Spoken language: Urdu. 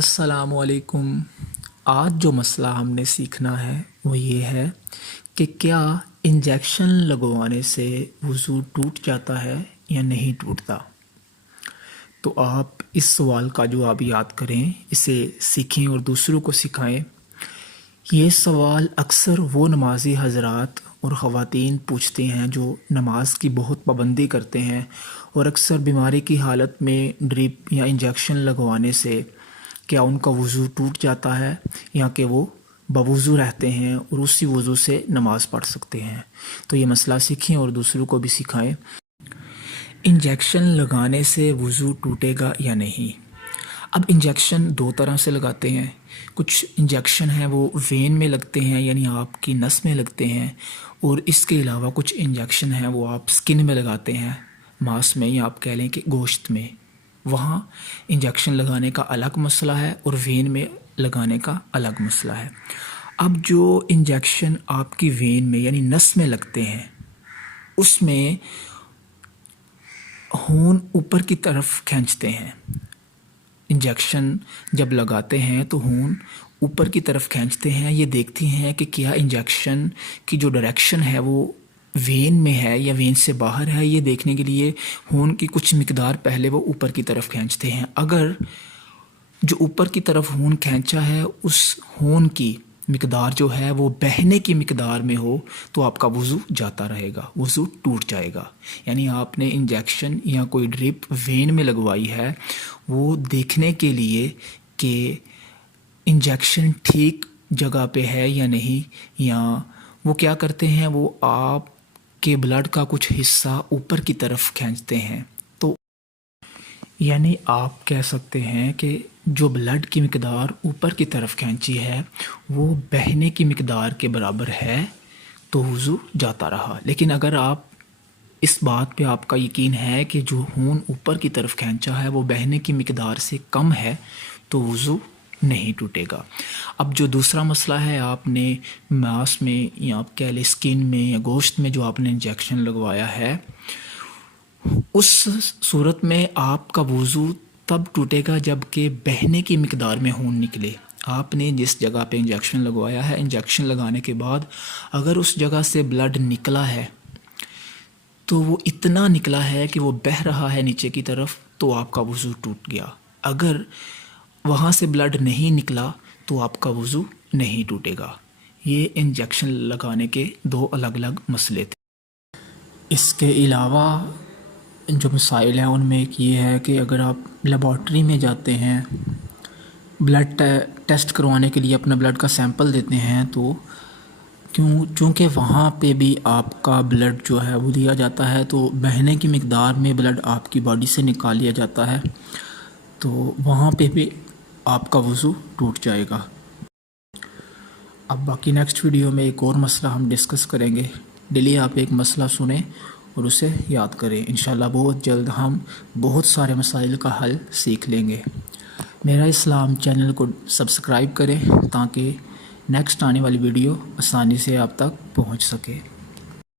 السلام علیکم۔ آج جو مسئلہ ہم نے سیکھنا ہے وہ یہ ہے کہ کیا انجیکشن لگوانے سے وضو ٹوٹ جاتا ہے یا نہیں ٹوٹتا۔ تو آپ اس سوال کا جواب یاد کریں، اسے سیکھیں اور دوسروں کو سکھائیں۔ یہ سوال اکثر وہ نمازی حضرات اور خواتین پوچھتے ہیں جو نماز کی بہت پابندی کرتے ہیں اور اکثر بیماری کی حالت میں ڈرپ یا انجیکشن لگوانے سے کیا ان کا وضو ٹوٹ جاتا ہے یا کہ وہ بوضو رہتے ہیں اور اسی وضو سے نماز پڑھ سکتے ہیں۔ تو یہ مسئلہ سیکھیں اور دوسروں کو بھی سکھائیں۔ انجیکشن لگانے سے وضو ٹوٹے گا یا نہیں۔ اب انجیکشن دو طرح سے لگاتے ہیں۔ کچھ انجیکشن ہیں وہ وین میں لگتے ہیں، یعنی آپ کی نس میں لگتے ہیں، اور اس کے علاوہ کچھ انجیکشن ہیں وہ آپ سکن میں لگاتے ہیں، ماس میں، یا آپ کہہ لیں کہ گوشت میں۔ وہاں انجیکشن لگانے کا الگ مسئلہ ہے اور وین میں لگانے کا الگ مسئلہ ہے۔ اب جو انجیکشن آپ کی وین میں یعنی نس میں لگتے ہیں، اس میں خون اوپر کی طرف کھینچتے ہیں۔ انجیکشن جب لگاتے ہیں تو خون اوپر کی طرف کھینچتے ہیں۔ یہ دیکھتے ہیں کہ کیا انجیکشن کی جو ڈائریکشن ہے وہ وین میں ہے یا وین سے باہر ہے۔ یہ دیکھنے کے لیے خون کی کچھ مقدار پہلے وہ اوپر کی طرف کھینچتے ہیں۔ اگر جو اوپر کی طرف خون کھینچا ہے اس خون کی مقدار جو ہے وہ بہنے کی مقدار میں ہو تو آپ کا وضو جاتا رہے گا، وضو ٹوٹ جائے گا۔ یعنی آپ نے انجیکشن یا کوئی ڈرپ وین میں لگوائی ہے، وہ دیکھنے کے لیے کہ انجیکشن ٹھیک جگہ پہ ہے یا نہیں، یا وہ کیا کرتے ہیں، وہ آپ کے بلڈ کا کچھ حصہ اوپر کی طرف کھینچتے ہیں۔ تو یعنی آپ کہہ سکتے ہیں کہ جو بلڈ کی مقدار اوپر کی طرف کھینچی ہے وہ بہنے کی مقدار کے برابر ہے تو وضو جاتا رہا۔ لیکن اگر آپ اس بات پہ آپ کا یقین ہے کہ جو خون اوپر کی طرف کھینچا ہے وہ بہنے کی مقدار سے کم ہے تو وضو نہیں ٹوٹے گا۔ اب جو دوسرا مسئلہ ہے، آپ نے ماس میں یا آپ کہہ لیں سکن میں یا گوشت میں جو آپ نے انجیکشن لگوایا ہے، اس صورت میں آپ کا وضو تب ٹوٹے گا جب کہ بہنے کی مقدار میں خون نکلے۔ آپ نے جس جگہ پہ انجیکشن لگوایا ہے، انجیکشن لگانے کے بعد اگر اس جگہ سے بلڈ نکلا ہے تو وہ اتنا نکلا ہے کہ وہ بہہ رہا ہے نیچے کی طرف تو آپ کا وضو ٹوٹ گیا۔ اگر وہاں سے بلڈ نہیں نکلا تو آپ کا وضو نہیں ٹوٹے گا۔ یہ انجیکشن لگانے کے دو الگ الگ مسئلے تھے۔ اس کے علاوہ جو مسائل ہیں ان میں ایک یہ ہے کہ اگر آپ لیبارٹری میں جاتے ہیں، بلڈ ٹیسٹ کروانے کے لیے اپنا بلڈ کا سیمپل دیتے ہیں، تو چونکہ وہاں پہ بھی آپ کا بلڈ جو ہے وہ لیا جاتا ہے، تو بہنے کی مقدار میں بلڈ آپ کی باڈی سے نکال لیا جاتا ہے، تو وہاں پہ بھی آپ کا وضو ٹوٹ جائے گا۔ اب باقی نیکسٹ ویڈیو میں ایک اور مسئلہ ہم ڈسکس کریں گے۔ ڈیلی آپ ایک مسئلہ سنیں اور اسے یاد کریں۔ انشاءاللہ بہت جلد ہم بہت سارے مسائل کا حل سیکھ لیں گے۔ میرا اسلام چینل کو سبسکرائب کریں تاکہ نیکسٹ آنے والی ویڈیو آسانی سے آپ تک پہنچ سکے۔